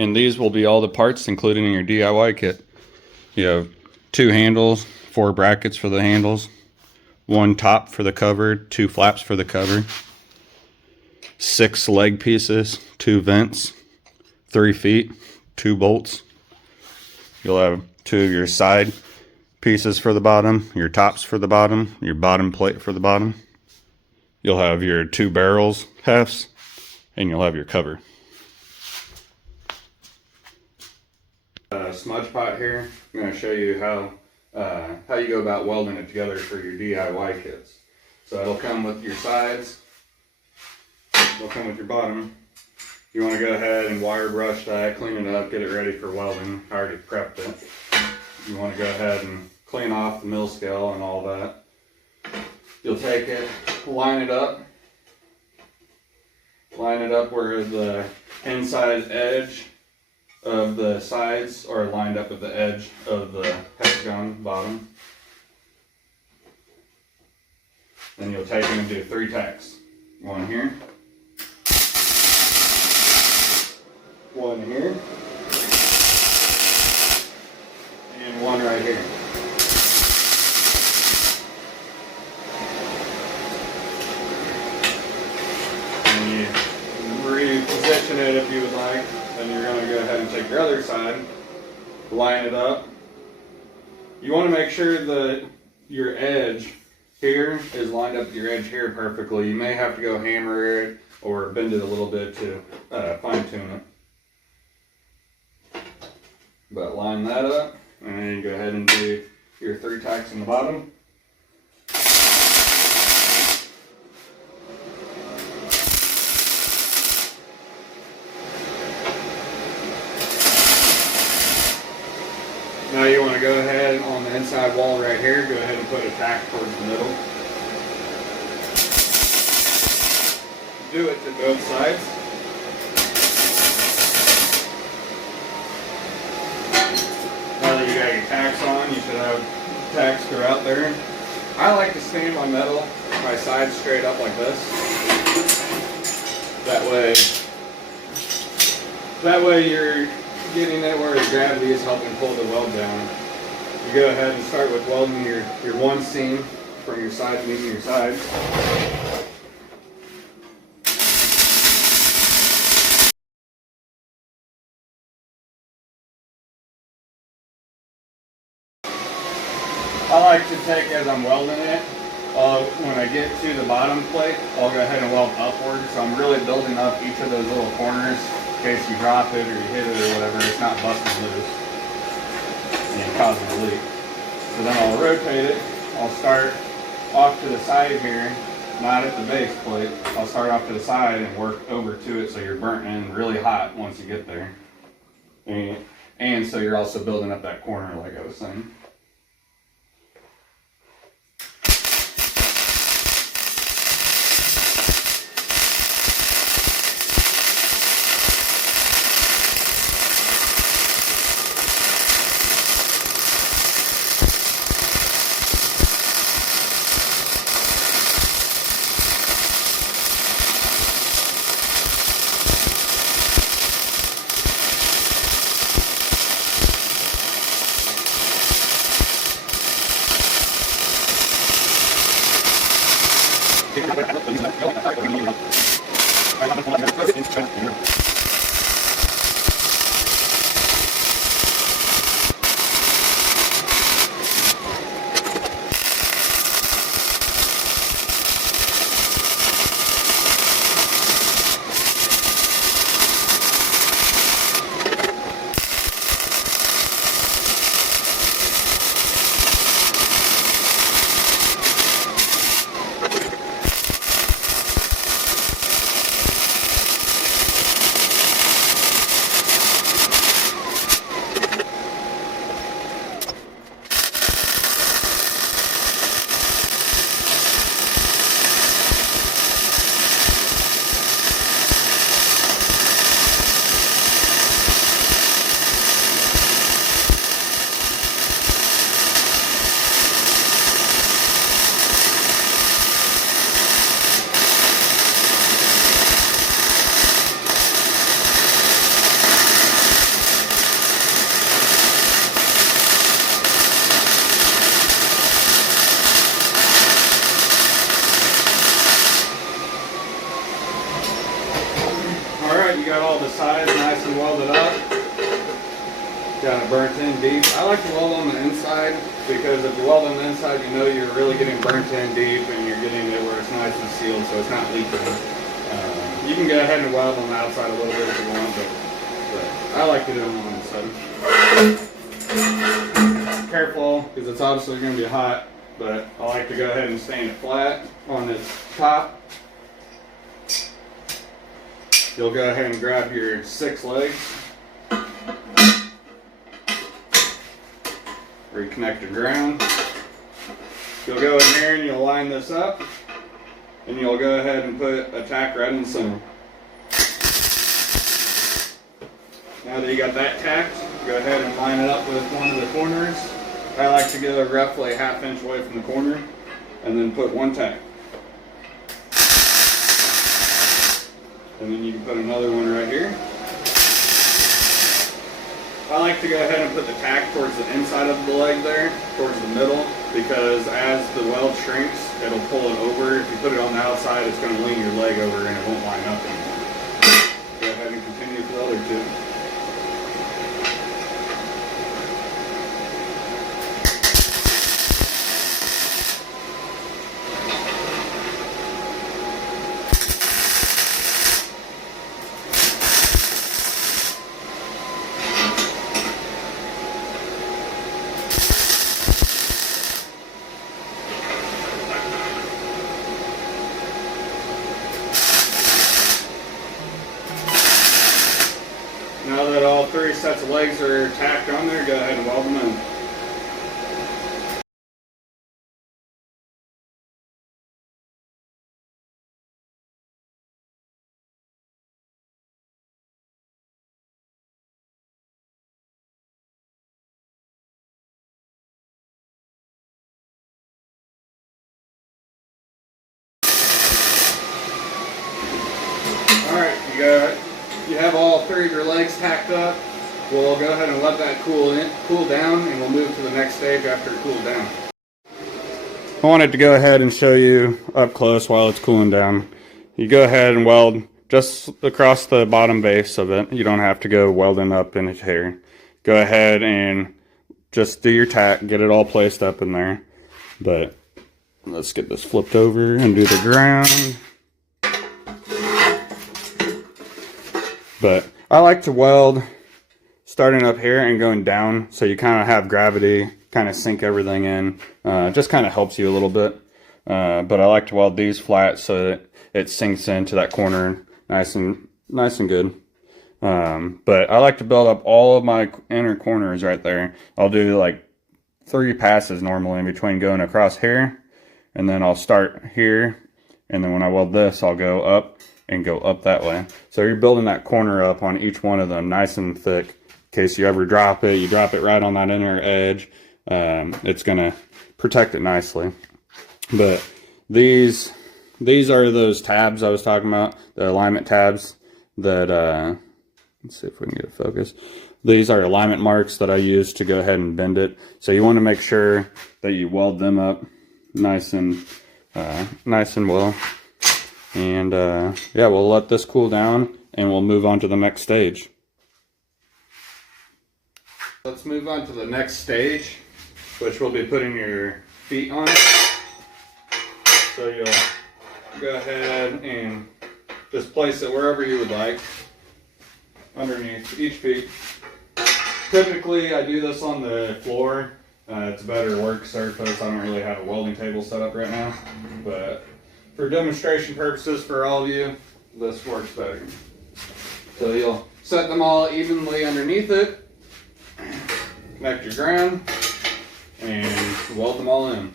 And these will be all the parts included in your DIY kit. You have 2 handles, 4 brackets for the handles, 1 top for the cover, 2 flaps for the cover, 6 leg pieces, 2 vents, 3 feet, 2 bolts. You'll have 2 of your side pieces for the bottom, your tops for the bottom, your bottom plate for the bottom. You'll have your 2 barrels halves, and you'll have your cover. Smudge pot here. I'm going to show you how you go about welding it together for your DIY kits. So it'll come with your sides, it'll come with your bottom. You want to go ahead and wire brush that, clean it up, get it ready for welding. I already prepped it. You want to go ahead and clean off the mill scale and all that. You'll take it, line it up where the inside edge of the sides are lined up with the edge of the hexagon bottom. Then you'll take them and do 3 tacks. 1 here, 1 here, and 1 right here. And you reposition it if you would like. Then you're going to go ahead and take your other side, line it up. You want to make sure that your edge here is lined up with your edge here perfectly. You may have to go hammer it or bend it a little bit to fine tune it. But line that up, and then you go ahead and do your 3 tacks in the bottom. Now you want to go ahead on the inside wall right here, go ahead and put a tack towards the middle. Do it to both sides. Now that you got your tacks on, you should have tacks throughout there. I like to stand my metal, my sides straight up like this. That way you're getting it where the gravity is helping pull the weld down. You go ahead and start with welding your 1 seam from your sides, meeting your sides. I like to take, as I'm welding it, when I get to the bottom plate, I'll go ahead and weld upward. So I'm really building up each of those little corners in case you drop it or you hit it or whatever, it's not busting loose and causing a leak. So then I'll rotate it. I'll start off to the side here, not at the base plate. I'll start off to the side and work over to it so you're burnt in really hot once you get there. And so you're also building up that corner like I was saying. and welded up. Got it burnt in deep. I like to weld on the inside because if you weld on the inside, you know you're really getting burnt in deep and you're getting it where it's nice and sealed so it's not leaking. You can go ahead and weld on the outside a little bit if you want, but I like to do them on the inside. Careful, because it's obviously going to be hot, but I like to go ahead and stand it flat on its top. You'll go ahead and grab your 6 legs. Reconnect your ground. You'll go in here and you'll line this up, and you'll go ahead and put a tack right in the center. Now that you got that tacked, go ahead and line it up with one of the corners. I like to go roughly 1/2 inch away from the corner, and then put one tack. And then you can put another one right here. I like to go ahead and put the tack towards the inside of the leg there, towards the middle, because as the weld shrinks, it'll pull it over. If you put it on the outside, it's going to lean your leg over and it won't line up anymore. Go ahead and continue with the other 2. Now that all 3 sets of legs are tacked on there, go ahead and weld them in. Alright, you have all 3 of your legs tacked up. We'll go ahead and let that cool down, and we'll move to the next stage after it cools down. I wanted to go ahead and show you up close while it's cooling down. You go ahead and weld just across the bottom base of it. You don't have to go welding up in it here. Go ahead and just do your tack, get it all placed up in there. But let's get this flipped over and do the ground. But I like to weld starting up here and going down, so you kind of have gravity, kind of sink everything in. Just kind of helps you a little bit. But I like to weld these flat so that it sinks into that corner nice and good. But I like to build up all of my inner corners right there. I'll do like 3 passes normally in between going across here, and then I'll start here, and then when I weld this, I'll go up and go up that way. So you're building that corner up on each one of them nice and thick. In case you ever drop it, you drop it right on that inner edge. It's gonna protect it nicely. But these are those tabs I was talking about, the alignment tabs that, let's see if we can get a focus. These are alignment marks that I use to go ahead and bend it. So you want to make sure that you weld them up nice and well. And yeah, we'll let this cool down and we'll move on to the next stage. Let's move on to the next stage, which will be putting your feet on. So you'll go ahead and just place it wherever you would like, underneath each feet. Typically I do this on the floor. It's a better work surface. I don't really have a welding table set up right now, but for demonstration purposes for all of you, this works better. So you'll set them all evenly underneath it, connect your ground, and weld them all in.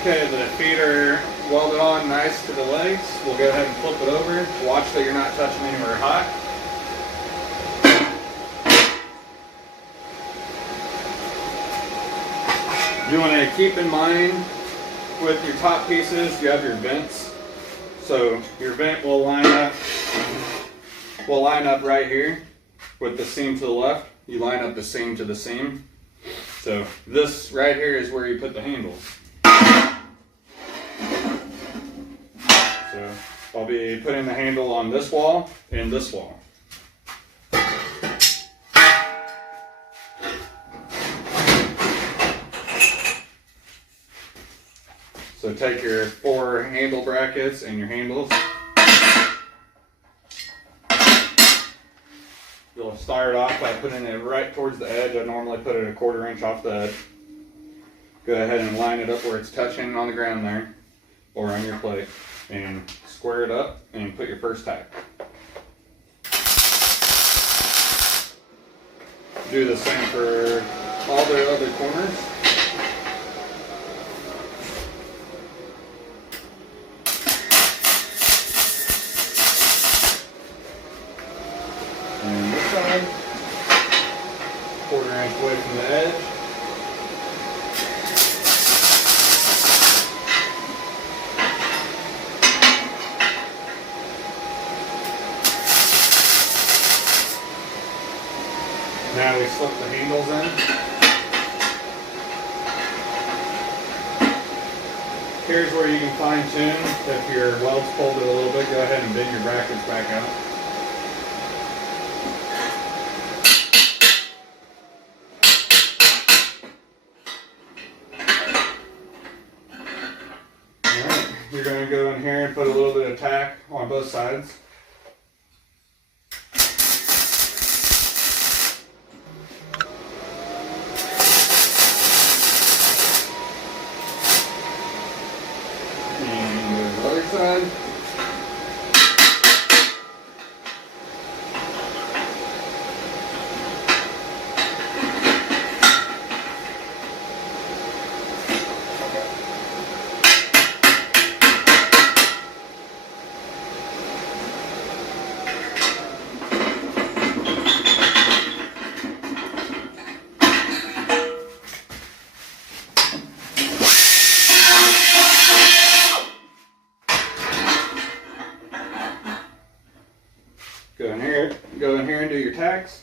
Okay, the feet are welded on nice to the legs. We'll go ahead and flip it over. Watch that you're not touching anywhere hot. You want to keep in mind with your top pieces, you have your vents. So your vent will line up right here with the seam to the left. You line up the seam to the seam. So this right here is where you put the handles. So I'll be putting the handle on this wall and this wall. So take your 4 handle brackets and your handles. You'll start off by putting it right towards the edge. I normally put it a 1/4 inch off the edge. Go ahead and line it up where it's touching on the ground there, or on your plate, and square it up and put your first tack. Do the same for all the other corners. And this side, 1/4 inch away from the edge. Now we slip the handles in. Here's where you can fine tune. If your weld's pulled it a little bit, go ahead and bend your brackets back out. Alright, you're going to go in here and put a little bit of tack on both sides. Side. Go in here and do your tacks.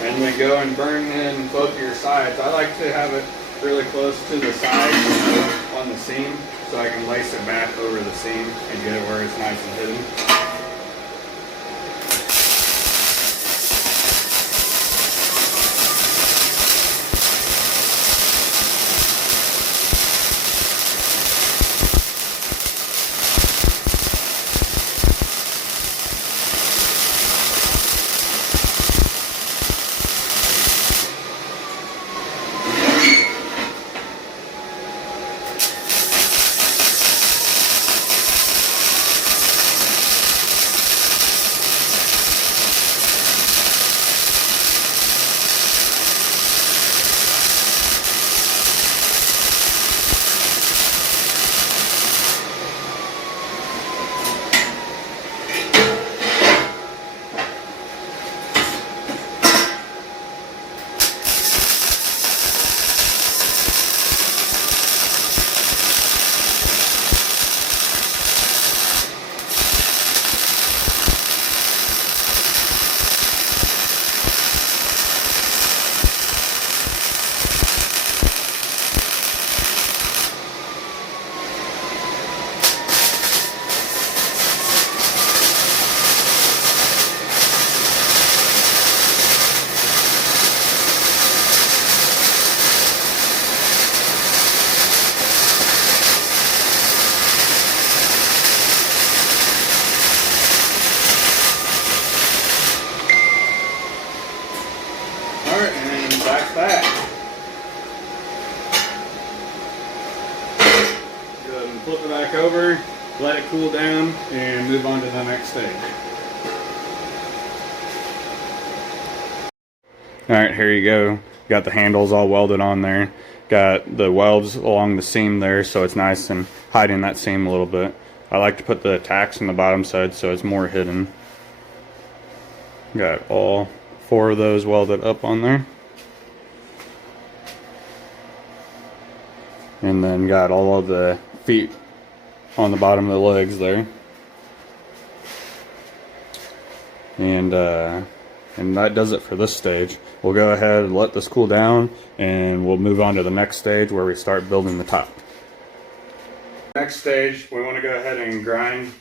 And then go and burn in both of your sides. I like to have it really close to the side on the seam so I can lace it back over the seam and get it where it's nice and hidden. That's that. Go ahead and flip it back over, let it cool down, and move on to the next stage. Alright, here you go. Got the handles all welded on there. Got the welds along the seam there, so it's nice and hiding that seam a little bit. I like to put the tacks on the bottom side so it's more hidden. Got all 4 of those welded up on there. And then got all of the feet on the bottom of the legs there. And that does it for this stage. We'll go ahead and let this cool down, and we'll move on to the next stage where we start building the top. Next stage, we want to go ahead and grind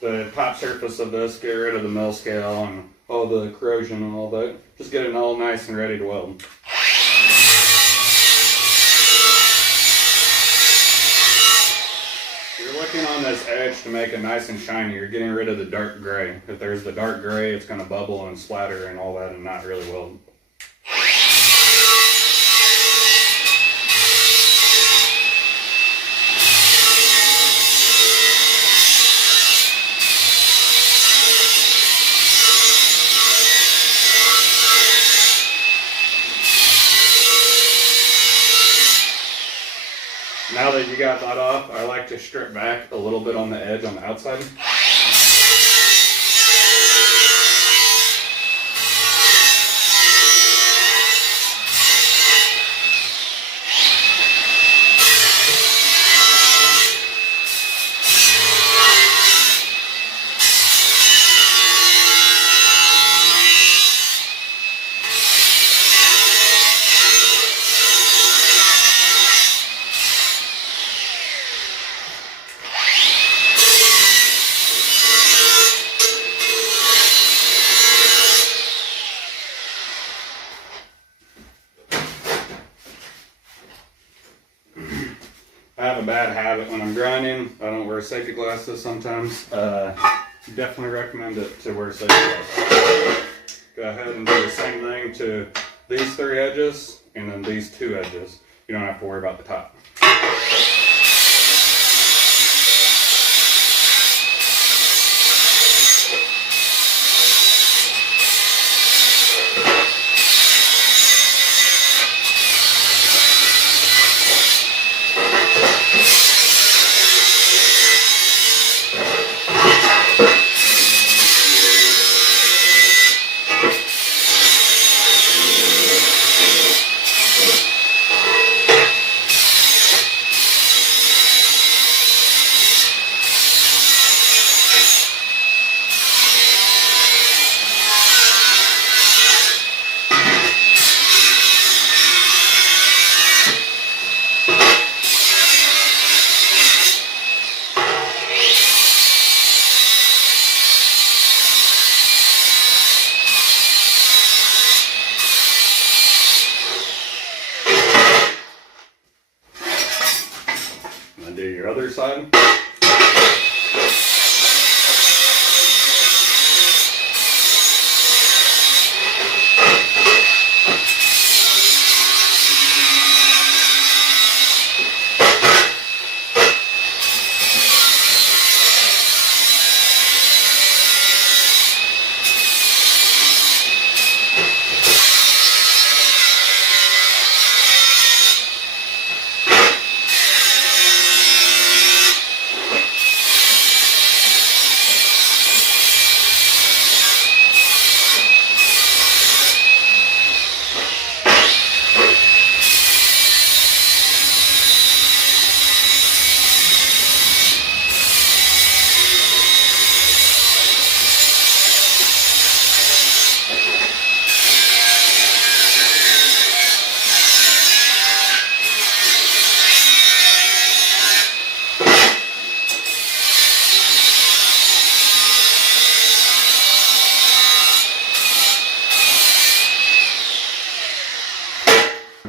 the top surface of this, get rid of the mill scale and all the corrosion and all that. Just get it all nice and ready to weld. You're looking on this edge to make it nice and shiny. You're getting rid of the dark gray. If there's the dark gray, it's going to bubble and splatter and all that and not really weld. Now that you got that off, I like to strip back a little bit on the edge on the outside. I have a bad habit when I'm grinding. I don't wear safety glasses sometimes. Definitely recommend it to wear safety glasses. Go ahead and do the same thing to these 3 edges and then these 2 edges. You don't have to worry about the top. Do your other side.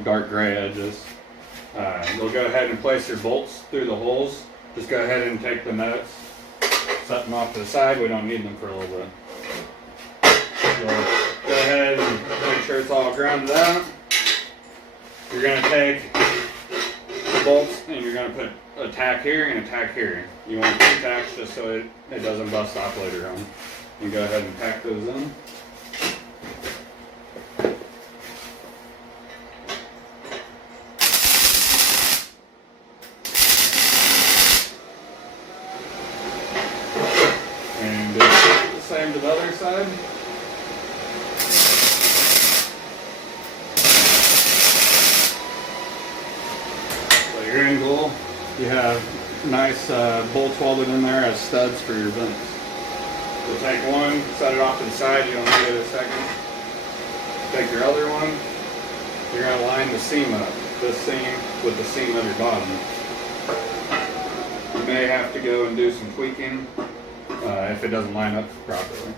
Dark gray edges. You'll go ahead and place your bolts through the holes. Just go ahead and take the nuts, set them off to the side. We don't need them for a little bit. So go ahead and make sure it's all grounded out. You're going to take the bolts and you're going to put a tack here and a tack here. You want 2 tacks just so it doesn't bust off later on. You go ahead and tack those in. side. So your end goal, you have nice bolts welded in there as studs for your vents. So take one, set it off to the side, you don't need it in a second. Take your other one, you're going to line the seam up, this seam with the seam of your bottom. You may have to go and do some tweaking if it doesn't line up properly.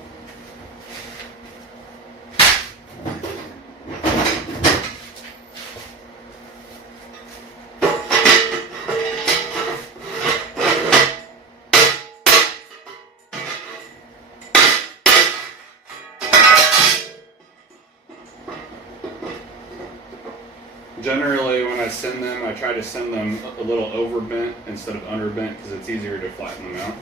Generally, when I send them, I try to send them a little overbent instead of underbent because it's easier to flatten them out.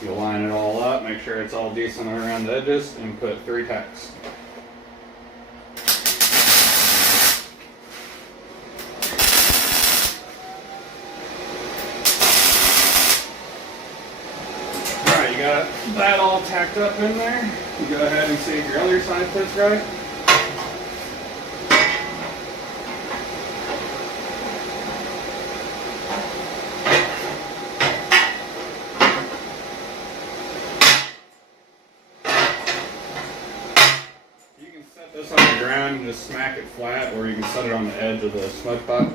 You'll line it all up, make sure it's all decent around the edges, and put 3 tacks. Alright, you got that all tacked up in there. You go ahead and see if your other side fits right. This on the ground and just smack it flat, or you can set it on the edge of the smudge pot.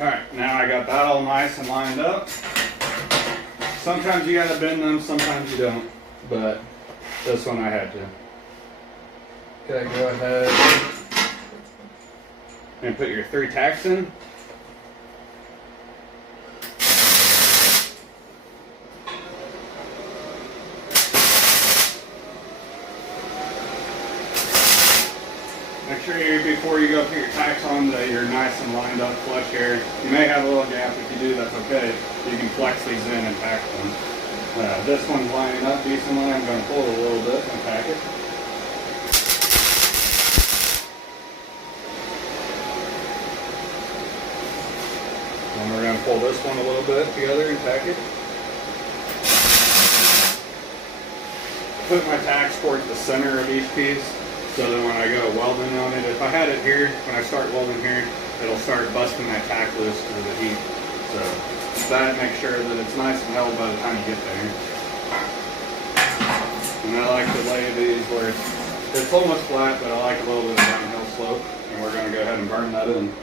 Alright, now I got that all nice and lined up. Sometimes you gotta bend them, sometimes you don't, but this one I had to. Okay, go ahead and put your 3 tacks in. Make sure before you go put your tacks on that you're nice and lined up flush here. You may have a little gap. If you do, that's okay. You can flex these in and tack them. This one's lining up decently. I'm going to pull it a little bit and tack it. And we're going to pull this one a little bit together and tack it. Put my tacks towards the center of each piece. So then when I go welding on it, if I had it here, when I start welding here, it'll start busting that tack loose because of the heat. So that makes sure that it's nice and held by the time you get there. And I like to lay these where it's almost flat, but I like a little bit of downhill slope. And we're going to go ahead and burn that in.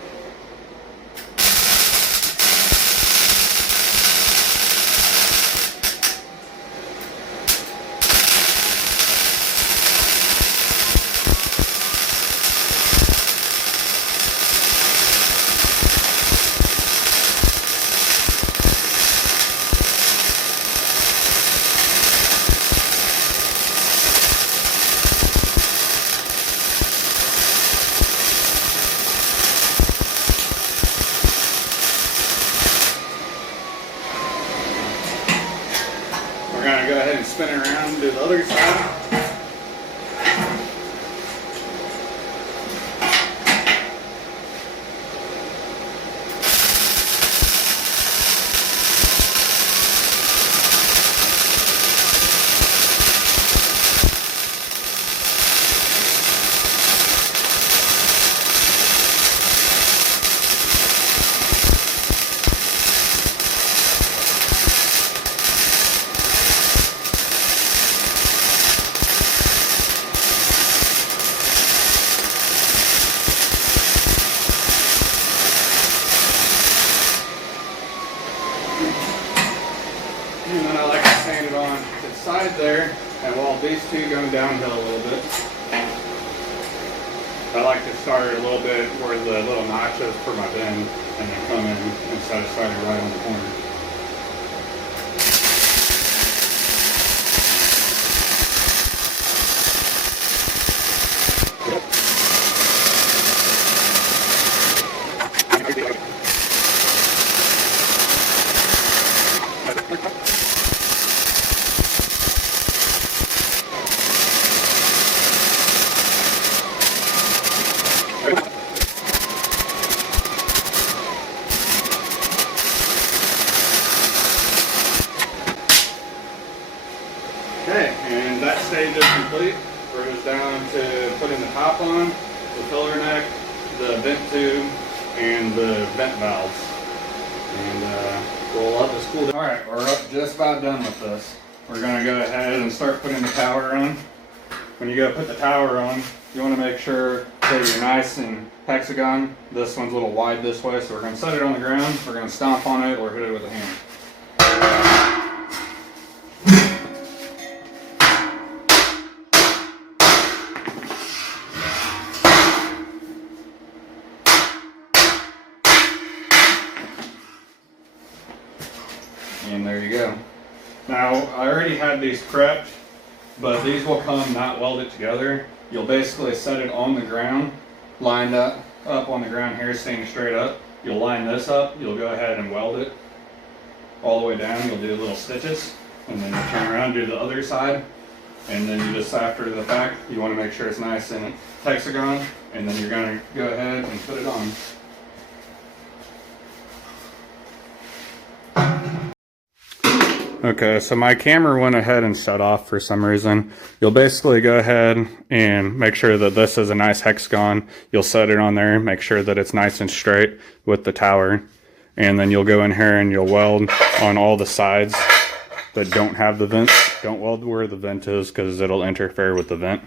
We're going to go ahead and spin it around and do the other side. And then I like to sand it on to the side there, and while these two going downhill a little bit. I like to start a little bit where the little notch is for my bend, and then come in instead of starting right on the corner. Okay, and that stage is complete. We're just down to putting the top on, the filler neck, the vent tube, and the vent valves. And we'll let this cool down. Alright, we're up just about done with this. We're going to go ahead and start putting the tower on. When you go put the tower on, you want to make sure that you're nice and hexagon. This one's a little wide this way, so we're going to set it on the ground, we're going to stomp on it, or hit it with a hammer. And there you go. Now, I already had these prepped, but these will come not welded together. You'll basically set it on the ground, lined up on the ground here, standing straight up. You'll line this up, you'll go ahead and weld it all the way down. You'll do little stitches, and then you turn around, do the other side, and then you just, after the fact, you want to make sure it's nice and hexagon, and then you're going to go ahead and put it on. Okay, so my camera went ahead and shut off for some reason. You'll basically go ahead and make sure that this is a nice hexagon. You'll set it on there, make sure that it's nice and straight with the tower. And then you'll go in here and you'll weld on all the sides that don't have the vent. Don't weld where the vent is because it'll interfere with the vent.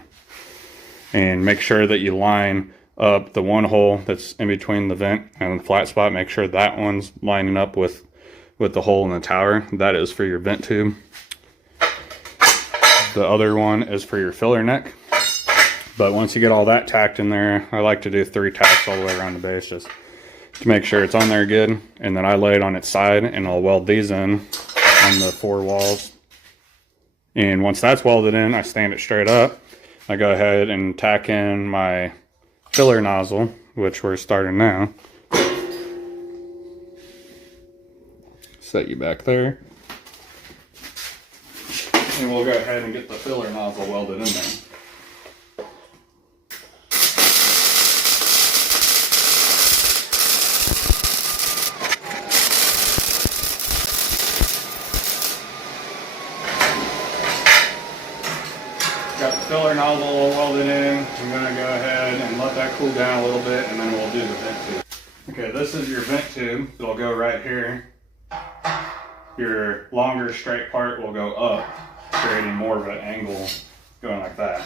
And make sure that you line up the one hole that's in between the vent and the flat spot. Make sure that one's lining up with the hole in the tower. That is for your vent tube. The other one is for your filler neck. But once you get all that tacked in there, I like to do 3 tacks all the way around the base just to make sure it's on there good. And then I lay it on its side and I'll weld these in on the 4 walls. And once that's welded in, I stand it straight up. I go ahead and tack in my filler nozzle, which we're starting now. Set you back there, and we'll go ahead and get the filler nozzle welded in there. Got the filler nozzle welded in. I'm going to go ahead and let that cool down a little bit, and then we'll do the vent tube. Okay, this is your vent tube. It'll go right here. Your longer straight part will go up, creating more of an angle going like that.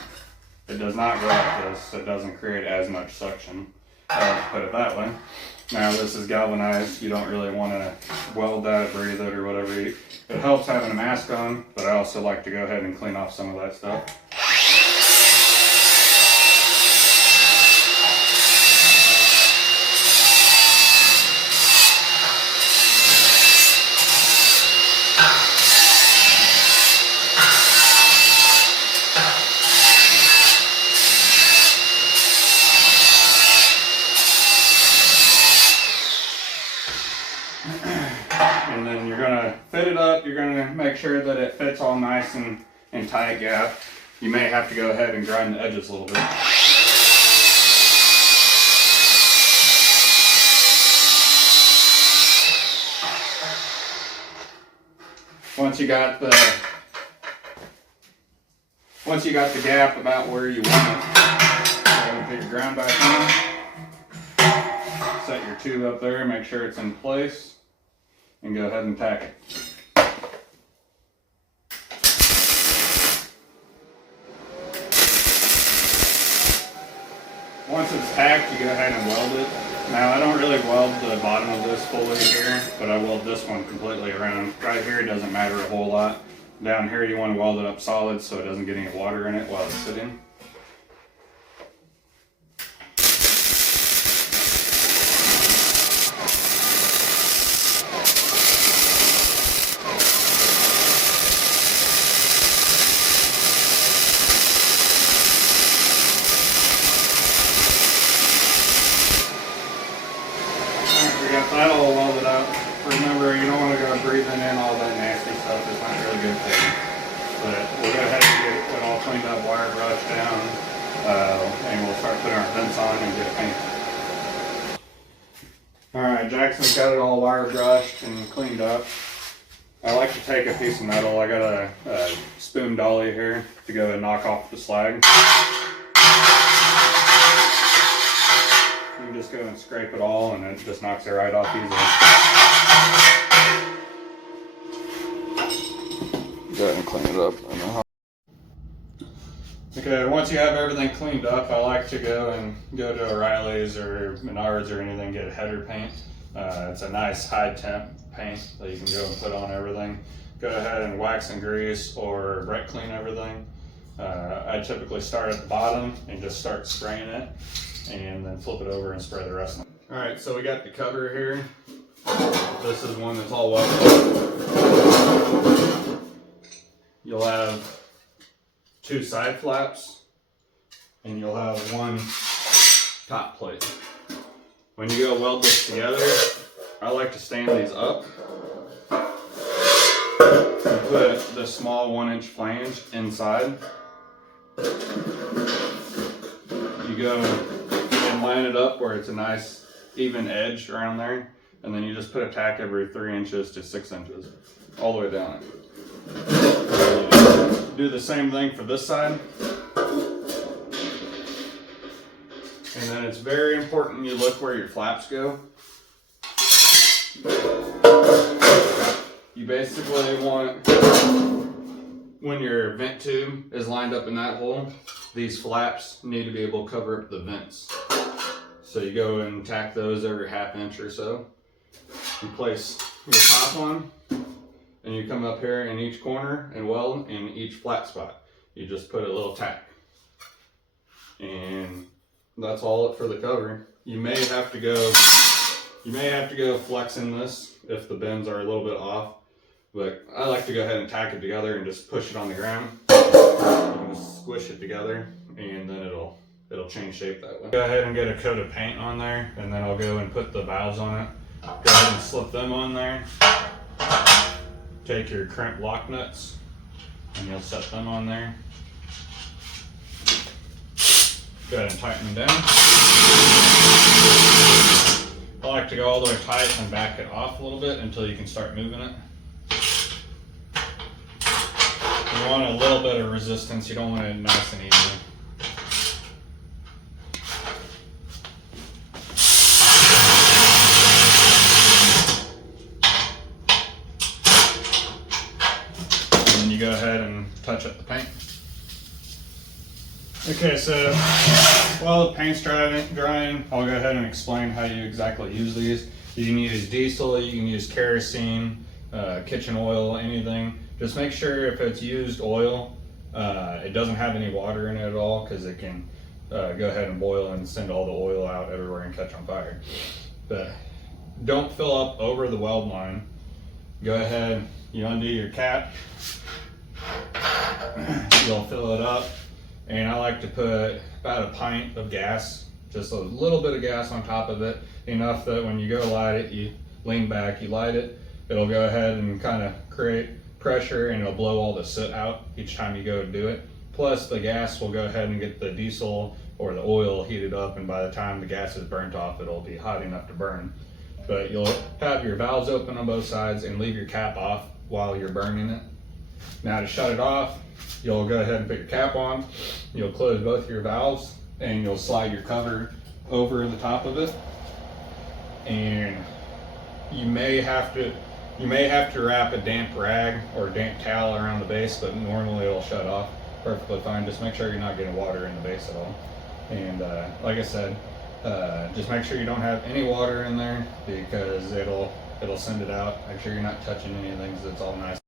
It does not go like this, it doesn't create as much suction. Put it that way. Now this is galvanized, you don't really want to weld that, breathe it, or whatever. It helps having a mask on, but I also like to go ahead and clean off some of that stuff. And then you're going to fit it up. You're going to make sure that it fits all nice and tight gap. You may have to go ahead and grind the edges a little bit. Once you got the gap about where you want it, you're going to put your ground back on. Set your tube up there, make sure it's in place, and go ahead and tack it. Once it's tacked, you go ahead and weld it. Now I don't really weld the bottom of this fully here, but I weld this one completely around. Right here it doesn't matter a whole lot. Down here you want to weld it up solid so it doesn't get any water in it while it's sitting. we'll go ahead and get it all cleaned up, wire brush down, and we'll start putting our vents on and get it painted. Alright, Jackson's got it all wire brushed and cleaned up. I like to take a piece of metal. I got a spoon dolly here to go and knock off the slag. You can just go and scrape it all and it just knocks it right off easily. Go ahead and clean it up. Okay, once you have everything cleaned up, I like to go to O'Reilly's or Menards or anything, get a header paint. It's a nice high temp paint that you can go and put on everything. Go ahead and wax and grease or brake clean everything. I typically start at the bottom and just start spraying it and then flip it over and spray the rest of it. Alright, so we got the cover here. This is one that's all welded. You'll have 2 side flaps and you'll have 1 top plate. When you go weld this together, I like to stand these up and put the small 1-inch flange inside. You go and line it up where it's a nice even edge around there, and then you just put a tack every 3 inches to 6 inches all the way down it. Do the same thing for this side. And then it's very important you look where your flaps go. You basically want, when your vent tube is lined up in that hole, these flaps need to be able to cover up the vents. So you go and tack those every 1/2 inch or so. You place your top one, and you come up here in each corner and weld in each flat spot. You just put a little tack. And that's all for the cover. You may have to go flexing this if the bends are a little bit off, but I like to go ahead and tack it together and just push it on the ground. You can just squish it together and then it'll change shape that way. Go ahead and get a coat of paint on there, and then I'll go and put the valves on it. Go ahead and slip them on there. Take your crimp lock nuts and you'll set them on there. Go ahead and tighten them down. I like to go all the way tight and back it off a little bit until you can start moving it. You want a little bit of resistance, you don't want it nice and easy. And then you go ahead and touch up the paint. Okay, so while the paint's drying, I'll go ahead and explain how you exactly use these. You can use diesel, you can use kerosene, kitchen oil, anything. Just make sure if it's used oil, it doesn't have any water in it at all, because it can go ahead and boil and send all the oil out everywhere and catch on fire. But don't fill up over the weld line. Go ahead, you undo your cap, you'll fill it up. And I like to put about a pint of gas, just a little bit of gas on top of it, enough that when you go light it, you lean back, you light it, it'll go ahead and kind of create pressure and it'll blow all the soot out each time you go to do it. Plus the gas will go ahead and get the diesel or the oil heated up, and by the time the gas is burnt off, it'll be hot enough to burn. But you'll have your valves open on both sides and leave your cap off while you're burning it. Now to shut it off, you'll go ahead and put your cap on, you'll close both your valves, and you'll slide your cover over the top of it. And you may have to wrap a damp rag or a damp towel around the base, but normally it'll shut off perfectly fine. Just make sure you're not getting water in the base at all. And like I said, just make sure you don't have any water in there, because it'll send it out. Make sure you're not touching anything, so it's all nice.